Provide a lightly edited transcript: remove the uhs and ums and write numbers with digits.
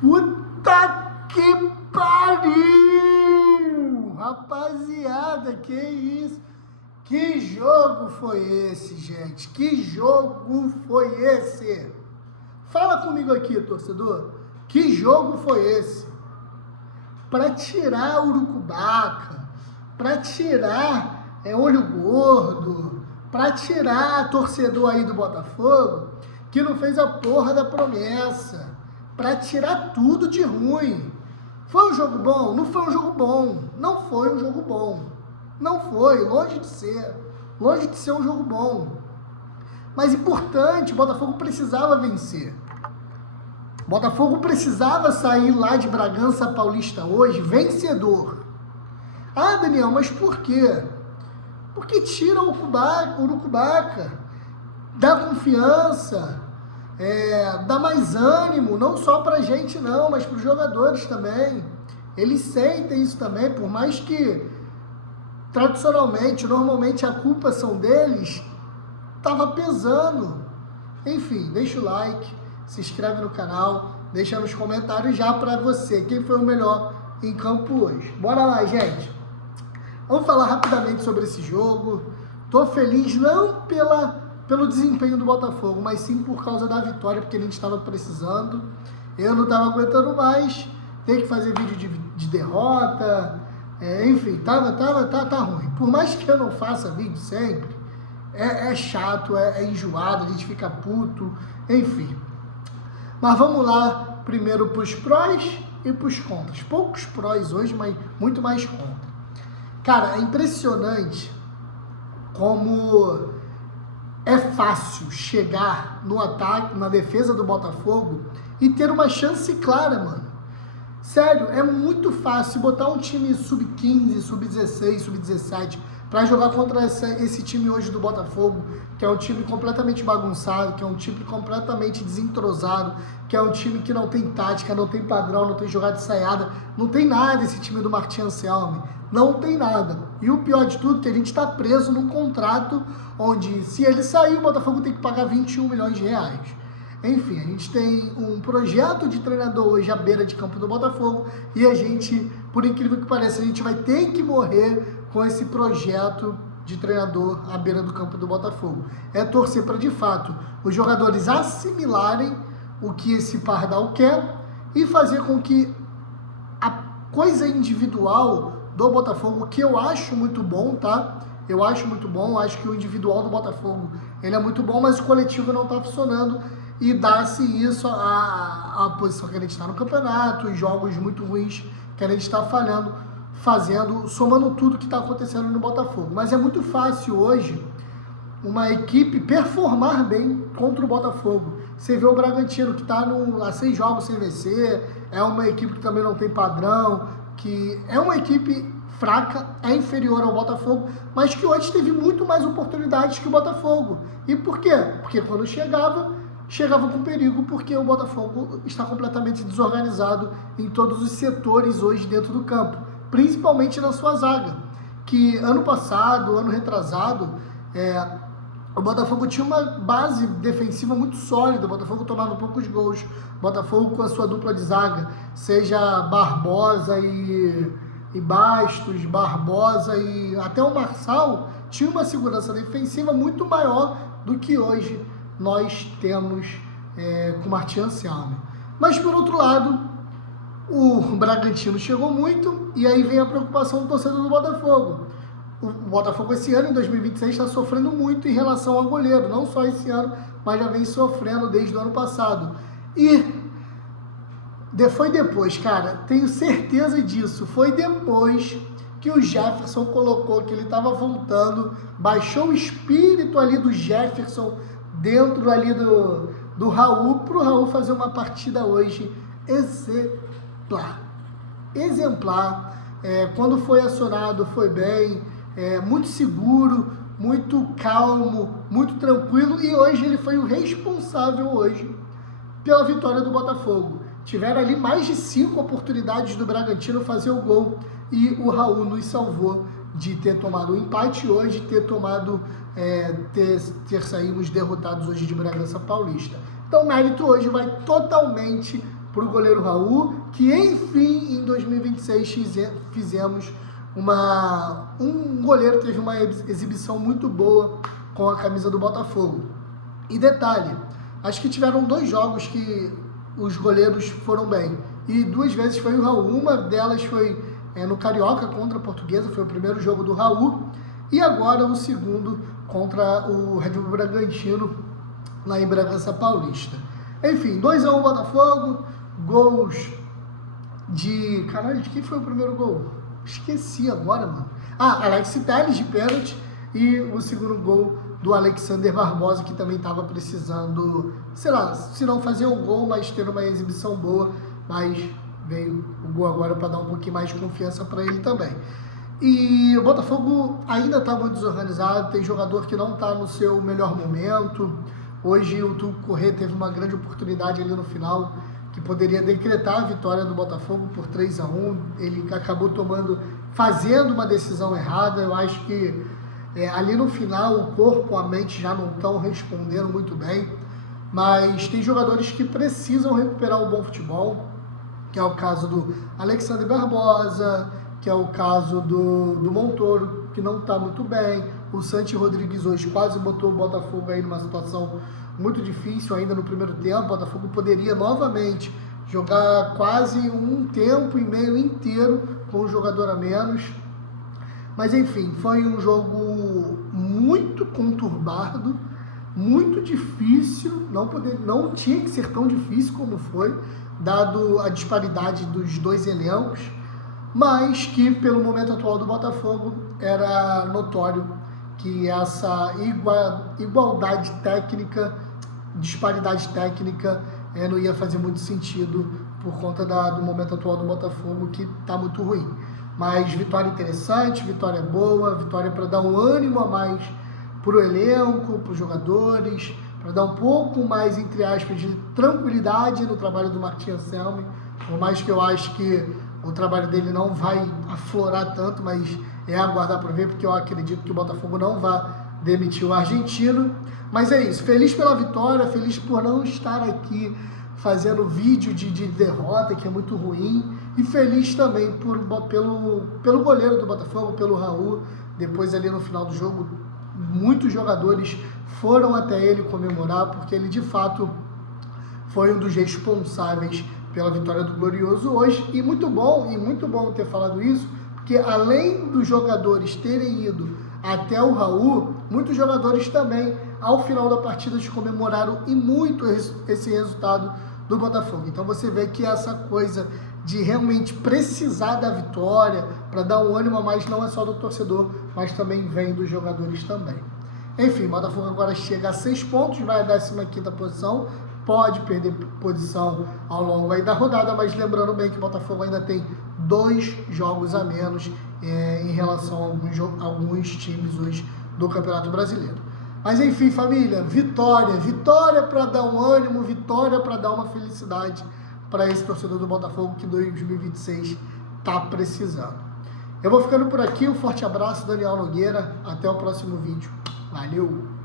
Puta que pariu! Rapaziada, que isso? Que jogo foi esse, gente? Que jogo foi esse? Fala comigo aqui, torcedor. Que jogo foi esse? Para tirar Urucubaca, para tirar Olho Gordo, para tirar torcedor aí do Botafogo, que não fez a porra da promessa, para tirar tudo de ruim. Foi um jogo bom? Não foi um jogo bom. Não foi um jogo bom. Não foi, longe de ser um jogo bom. Mas importante, o Botafogo precisava vencer. O Botafogo precisava sair lá de Bragança Paulista hoje vencedor. Ah, Daniel, mas por quê? Porque tira o Urucubaca, dá confiança, dá mais ânimo, não só pra gente não, mas pros jogadores também. Eles sentem isso também, por mais que tradicionalmente, normalmente a culpa são deles, tava pesando. Enfim, deixa o like, se inscreve no canal, deixa nos comentários já pra você, quem foi o melhor em campo hoje. Bora lá, gente. Vamos falar rapidamente sobre esse jogo. Tô feliz não pelo desempenho do Botafogo, mas sim por causa da vitória, porque a gente estava precisando. Eu não estava aguentando mais, ter que fazer vídeo de derrota, enfim, tá ruim. Por mais que eu não faça vídeo sempre, é chato, é enjoado, a gente fica puto, enfim. Mas vamos lá, primeiro pros prós e pros contras. Poucos prós hoje, mas muito mais contra. Cara, é impressionante como é fácil chegar no ataque, na defesa do Botafogo e ter uma chance clara, mano. Sério, é muito fácil botar um time sub-15, sub-16, sub-17 para jogar contra esse time hoje do Botafogo, que é um time completamente bagunçado, que é um time completamente desentrosado, que é um time que não tem tática, não tem padrão, não tem jogada ensaiada, não tem nada esse time do Martin Anselmi, não tem nada. E o pior de tudo é que a gente está preso num contrato onde, se ele sair, o Botafogo tem que pagar 21 milhões de reais. Enfim, a gente tem um projeto de treinador hoje à beira de campo do Botafogo e a gente, por incrível que pareça, a gente vai ter que morrer com esse projeto de treinador à beira do campo do Botafogo. É torcer para, de fato, os jogadores assimilarem o que esse Pardal quer e fazer com que a coisa individual do Botafogo, que eu acho muito bom, tá? Eu acho muito bom, acho que o individual do Botafogo ele é muito bom, mas o coletivo não está funcionando. E dá-se isso à posição que a gente está no campeonato, os jogos muito ruins que a gente está falhando, somando tudo que está acontecendo no Botafogo. Mas é muito fácil hoje uma equipe performar bem contra o Botafogo. Você vê o Bragantino que está há 6 jogos sem vencer, é uma equipe que também não tem padrão, que é uma equipe fraca, é inferior ao Botafogo, mas que hoje teve muito mais oportunidades que o Botafogo. E por quê? Porque quando chegava com perigo, porque o Botafogo está completamente desorganizado em todos os setores hoje dentro do campo, principalmente na sua zaga, que ano passado, ano retrasado, o Botafogo tinha uma base defensiva muito sólida, o Botafogo tomava poucos gols, o Botafogo com a sua dupla de zaga, seja Barbosa e Bastos, Barbosa e até o Marçal, tinha uma segurança defensiva muito maior do que hoje nós temos com o Martin Anselmi. Mas, por outro lado, o Bragantino chegou muito e aí vem a preocupação do torcedor do Botafogo. O Botafogo esse ano, em 2026, está sofrendo muito em relação ao goleiro. Não só esse ano, mas já vem sofrendo desde o ano passado. E foi depois, cara, tenho certeza disso, foi depois que o Jefferson colocou que ele estava voltando, baixou o espírito ali do Jefferson dentro ali do Raul, para o Raul fazer uma partida hoje exemplar. Quando foi acionado foi bem, muito seguro, muito calmo, muito tranquilo, e hoje ele foi o responsável hoje pela vitória do Botafogo. Tiveram ali mais de 5 oportunidades do Bragantino fazer o gol e o Raul nos salvou de ter tomado o empate hoje, ter saímos derrotados hoje de Bragança Paulista. Então o mérito hoje vai totalmente para o goleiro Raul, que enfim em 2026 fizemos um goleiro teve uma exibição muito boa com a camisa do Botafogo. E detalhe, acho que tiveram 2 jogos que os goleiros foram bem, e 2 vezes foi o Raul. Uma delas foi no Carioca contra a Portuguesa, foi o primeiro jogo do Raul, e agora o segundo contra o Red Bull Bragantino, lá em Bragança Paulista. Enfim, 2-1 Botafogo, gols de... Caralho, de quem foi o primeiro gol? Esqueci agora, mano. Alex Telles de pênalti, e o segundo gol do Alexander Barbosa, que também estava precisando, sei lá, se não fazer um gol, mas ter uma exibição boa, mas veio o gol agora para dar um pouquinho mais de confiança para ele também. E o Botafogo ainda está muito desorganizado, tem jogador que não está no seu melhor momento. Hoje o Tuco Corrêa teve uma grande oportunidade ali no final, que poderia decretar a vitória do Botafogo por 3-1. Ele acabou fazendo uma decisão errada. Eu acho que ali no final o corpo, a mente já não estão respondendo muito bem, mas tem jogadores que precisam recuperar o bom futebol, que é o caso do Alexander Barbosa, que é o caso do Montoro, que não está muito bem. O Santi Rodrigues hoje quase botou o Botafogo aí numa situação muito difícil ainda no primeiro tempo. O Botafogo poderia novamente jogar quase um tempo e meio inteiro com um jogador a menos. Mas enfim, foi um jogo muito conturbado, muito difícil, não tinha que ser tão difícil como foi, dado a disparidade dos 2 elencos, mas que pelo momento atual do Botafogo era notório que essa igualdade técnica, disparidade técnica, não ia fazer muito sentido por conta do momento atual do Botafogo, que está muito ruim. Mas vitória interessante, vitória boa, vitória para dar um ânimo a mais para o elenco, para os jogadores, para dar um pouco mais, entre aspas, de tranquilidade no trabalho do Martin Anselmi, por mais que eu acho que o trabalho dele não vai aflorar tanto, mas é aguardar para ver, porque eu acredito que o Botafogo não vai demitir o argentino. Mas é isso, feliz pela vitória, feliz por não estar aqui fazendo vídeo de derrota, que é muito ruim, e feliz também pelo goleiro do Botafogo, pelo Raul. Depois ali no final do jogo, muitos jogadores foram até ele comemorar, porque ele de fato foi um dos responsáveis pela vitória do Glorioso hoje. E muito bom ter falado isso, porque além dos jogadores terem ido até o Raul, muitos jogadores também, ao final da partida, comemoraram e muito esse resultado do Botafogo. Então você vê que essa coisa de realmente precisar da vitória para dar um ânimo a mais não é só do torcedor, mas também vem dos jogadores também. Enfim, o Botafogo agora chega a 6 pontos, vai à 15ª posição, pode perder posição ao longo aí da rodada, mas lembrando bem que o Botafogo ainda tem 2 jogos a menos em relação a alguns times hoje do Campeonato Brasileiro. Mas enfim, família, vitória para dar um ânimo, vitória para dar uma felicidade para esse torcedor do Botafogo que 2026 está precisando. Eu vou ficando por aqui, um forte abraço, Daniel Nogueira, até o próximo vídeo. Valeu!